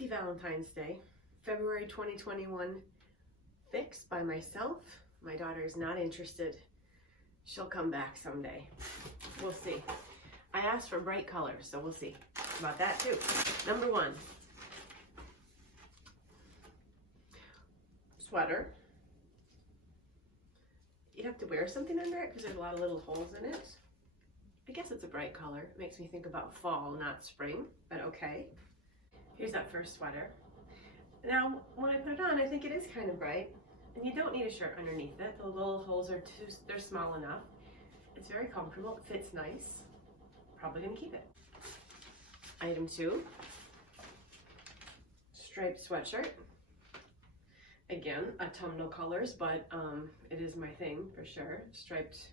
Happy Valentine's Day. February 2021 fix by myself. My daughter is not interested. She'll come back someday. We'll see. I asked for bright colors, so we'll see about that too. Number one, sweater. You have to wear something under it because there's a lot of little holes in it. I guess it's a bright color. It makes me think about fall, not spring, but okay. Here's that first sweater. Now, when I put it on, I think it is kind of bright, and you don't need a shirt underneath it. The little holes are they're small enough. It's very comfortable, it fits nice. Probably gonna keep it. Item two, striped sweatshirt. Again, autumnal colors, but it is my thing for sure. Striped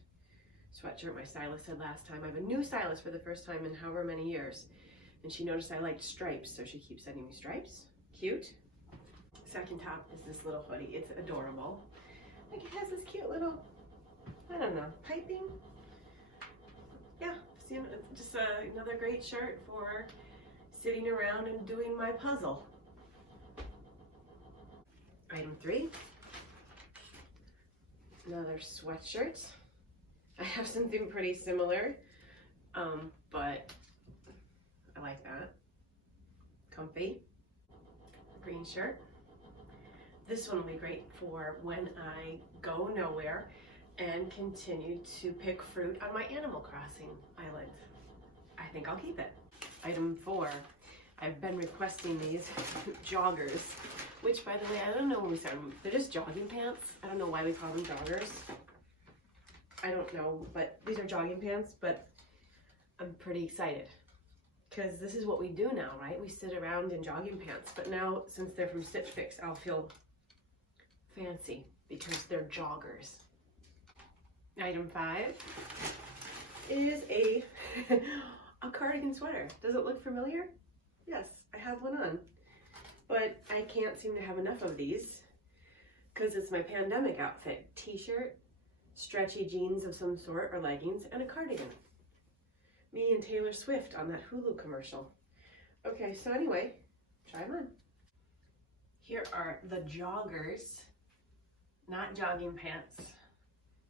sweatshirt, my stylist said last time. I have a new stylist for the first time in however many years. And she noticed I liked stripes, so she keeps sending me stripes. Cute. Second top is this little hoodie. It's adorable. Like it has this cute little, I don't know, piping. Yeah, see, just another great shirt for sitting around and doing my puzzle. Item three, another sweatshirt. I have something pretty similar, but I like that. Comfy. Green shirt. This one will be great for when I go nowhere and continue to pick fruit on my Animal Crossing island. I think I'll keep it. Item four. I've been requesting these joggers, which by the way, I don't know when we started them. They're just jogging pants. I don't know why we call them joggers. I don't know, but these are jogging pants, but I'm pretty excited. Because this is what we do now, right? We sit around in jogging pants. But now, since they're from Stitch Fix, I'll feel fancy because they're joggers. Item five is a cardigan sweater. Does it look familiar? Yes, I have one on. But I can't seem to have enough of these because it's my pandemic outfit. T-shirt, stretchy jeans of some sort or leggings, and a cardigan. Me and Taylor Swift on that Hulu commercial. Okay, so anyway, try them on. Here are the joggers, not jogging pants.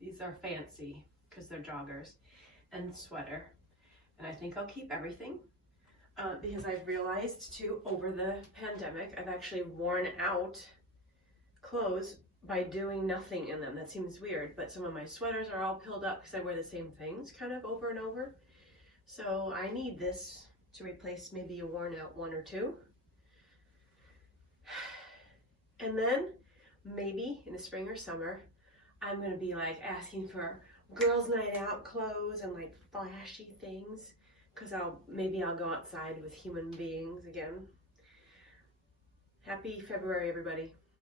These are fancy because they're joggers, and sweater. And I think I'll keep everything because I've realized too, over the pandemic, I've actually worn out clothes by doing nothing in them. That seems weird, but some of my sweaters are all pilled up because I wear the same things kind of over and over. So I need this to replace maybe a worn out one or two. And then maybe in the spring or summer, I'm gonna be like asking for girls' night out clothes and like flashy things because maybe I'll go outside with human beings again. Happy February, everybody.